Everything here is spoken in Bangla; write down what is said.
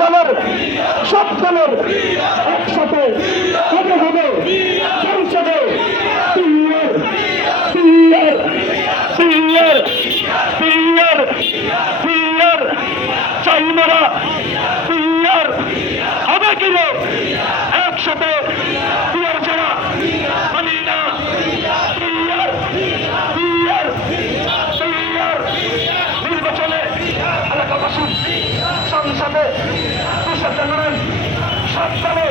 দলের সব দলের একসাথে হতে হবে সংসদে পিয়ার পিয়ার পিয়ার পিয়ার পিয়ার চাইমারা পিয়ার হবে কিনা একসাথে পিয়ার ছাড়া মানি না পিয়ার পিয়ার পিয়ার নির্বাচনে এলাকাবাসী সংসদে তুষার জানালেন 7 সালে